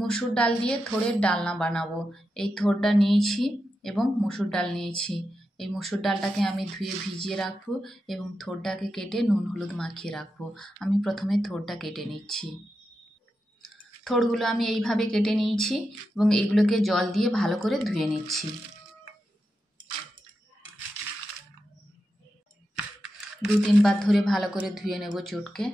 মসুর ডাল দিয়ে থোড়ের ডালনা বানাবো। এই থোড়টা নিয়েছি এবং মসুর ডাল নিয়েছি। এই মসুর ডালটাকে আমি ধুয়ে ভিজিয়ে রাখবো এবং থোড়টাকে কেটে নুন হলুদ মাখিয়ে রাখবো। আমি প্রথমে থোড়টা কেটে নিচ্ছি। থোড়গুলো আমি এইভাবে কেটে নিয়েছি এবং এগুলোকে জল দিয়ে ভালো করে ধুয়ে নিচ্ছি। 2-3 বার ধরে ভালো করে ধুয়ে নেব চটকে।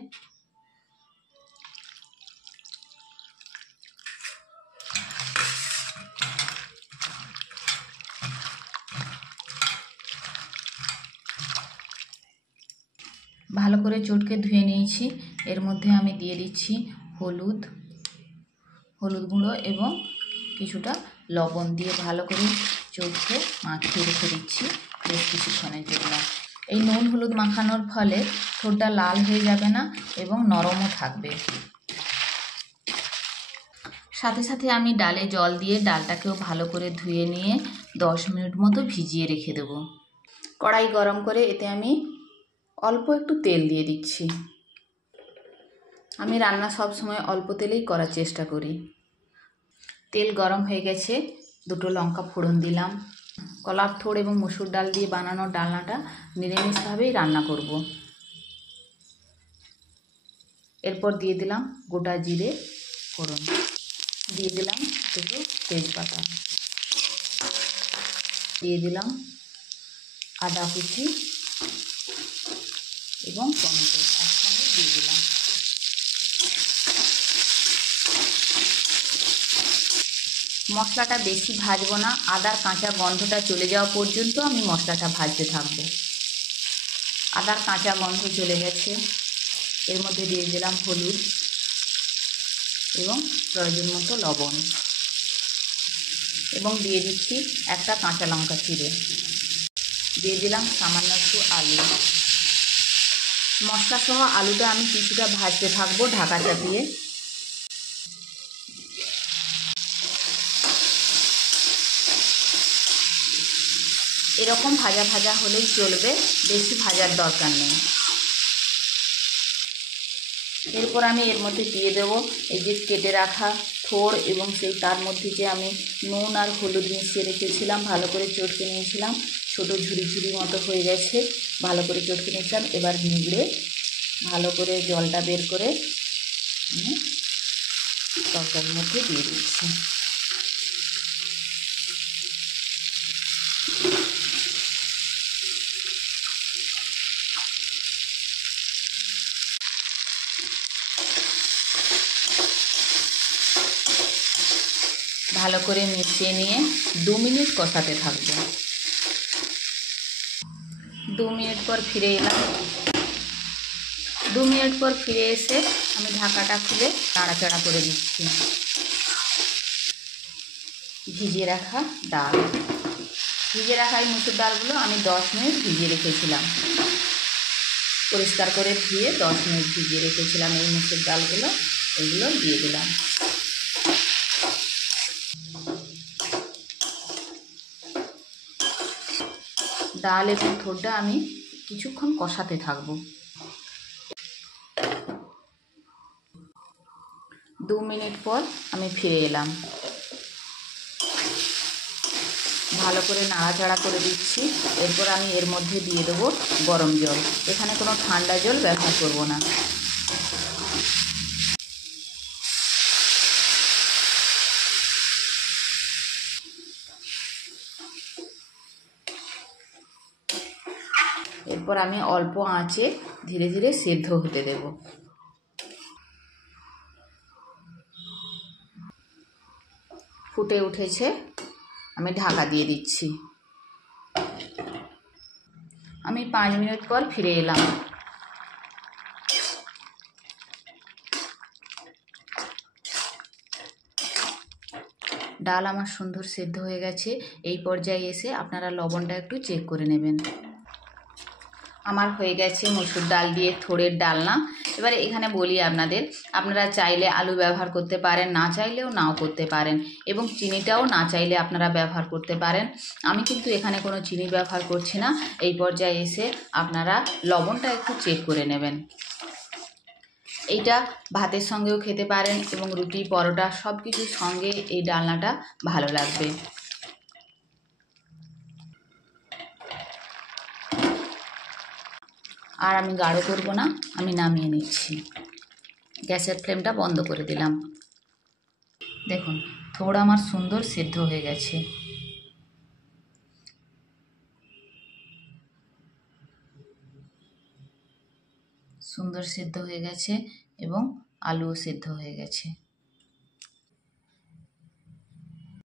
ভালো করে চটকে ধুয়ে নিয়েছি। এর মধ্যে আমি দিয়ে দিচ্ছি হলুদ গুঁড়ো এবং কিছুটা লবণ দিয়ে ভালো করে চটকে মাখিয়ে রেখে দিচ্ছি বেশ কিছুক্ষণের জন্য। এই নুন হলুদ মাখানোর ফলে থোড়টা লাল হয়ে যাবে না এবং নরমও থাকবে। সাথে সাথে আমি ডালে জল দিয়ে ডালটাকেও ভালো করে ধুয়ে নিয়ে 10 মিনিট মতো ভিজিয়ে রেখে দেব। কড়াই গরম করে এতে আমি অল্প একটু তেল দিয়ে দিচ্ছি। আমি রান্না সব সময় অল্প তেলেই করার চেষ্টা করি। তেল গরম হয়ে গেছে, 2টো লঙ্কা ফোড়ন দিলাম। কলার থোড় এবং মসুর ডাল দিয়ে বানানো ডালনাটা নিরামিষভাবেই রান্না করব। এরপর দিয়ে দিলাম গোটা জিরে ফোড়ন, দিয়ে দিলাম 2টো তেজপাতা, দিয়ে দিলাম আদা কুচি এবং টমেটো একসঙ্গে দিয়ে দিলাম। মশলাটা বেশি ভাজবো না, আদার কাঁচা গন্ধটা চলে যাওয়া পর্যন্ত আমি মশলাটা ভাজতে থাকবো। আদার কাঁচা গন্ধ চলে গেছে। এর মধ্যে দিয়ে দিলাম হলুদ এবং প্রয়োজন মতো লবণ এবং দিয়ে দিচ্ছি একটা কাঁচা লঙ্কা চিড়ে, দিয়ে দিলাম সামান্য একটু আলু। মশলা সহ আলুটা আমি কিছুটা ভাজতে থাকবো ঢাকা চাপিয়ে। এরকম ভাজা ভাজা হলেই চলবে, বেশি ভাজার দরকার নেই। এরপর আমি এর মধ্যে দিয়ে দেবো এই যে কেটে রাখা থোড় এবং সেই তার মধ্যে যে আমি নুন আর হলুদ মিশিয়ে রেখেছিলাম, ভালো করে চটকে নিয়েছিলাম। ছোটো ঝুড়ি ঝুড়ি মতো হয়ে গেছে, ভালো করে চটকে নিয়েছিলাম। এবার নিগড়ে ভালো করে জলটা বের করে আমি তরকারির মধ্যে দিয়ে দিচ্ছি। ভালো করে মিশিয়ে নিয়ে 2 মিনিট কষাতে থাকবো। 2 মিনিট পর ফিরে এলাম। 2 মিনিট পর ফিরে এসে আমি ঢাকাটা খুলে নাড়াচাড়া করে দিচ্ছি। ভিজিয়ে রাখা ডাল, ভিজিয়ে রাখা এই মুসুর ডালগুলো আমি 10 মিনিট ভিজিয়ে রেখেছিলাম। পরিষ্কার করে ধুয়ে 10 মিনিট ভিজিয়ে রেখেছিলাম এই মুসুর ডালগুলো, এগুলো দিয়ে দিলাম। ডাল এবং থোড়টা আমি কিছুক্ষণ কষাতে থাকবো। 2 মিনিট পর আমি ফিরে এলাম। ভালো করে নাড়াচাড়া করে দিচ্ছি। এরপর আমি এর মধ্যে দিয়ে দেবো গরম জল। এখানে কোনো ঠান্ডা জল ব্যবহার করব না। এরপর আমি অল্প আঁচে ধীরে ধীরে সেদ্ধ হতে দেব। ফুটে উঠেছে, আমি ঢাকা দিয়ে দিচ্ছি। আমি 5 মিনিট পর ফিরে এলাম। ডাল আমার সুন্দর সেদ্ধ হয়ে গেছে। এই পর্যায়ে এসে আপনারা লবণটা একটু চেক করে নেবেন। আমার হয়ে গেছে মসুর ডাল দিয়ে থোড়ের ডালনা। এবারে এখানে বলি আপনাদের, আপনারা চাইলে আলু ব্যবহার করতে পারেন, না চাইলেও নাও করতে পারেন এবং চিনিটাও না চাইলে আপনারা ব্যবহার করতে পারেন। আমি কিন্তু এখানে কোনো চিনি ব্যবহার করছি না। এই পর্যায়ে এসে আপনারা লবণটা একটু চেক করে নেবেন। এইটা ভাতের সঙ্গেও খেতে পারেন এবং রুটি পরোটা সব কিছুর সঙ্গে এই ডালনাটা ভালো লাগবে। আর আমি গাঢ় করব না, আমি নামিয়ে নিচ্ছি। গ্যাসের ফ্লেমটা বন্ধ করে দিলাম। দেখুন থোড় আমার সুন্দর সিদ্ধ হয়ে গেছে। সুন্দর সিদ্ধ হয়ে গেছে এবং আলুও সিদ্ধ হয়ে গেছে।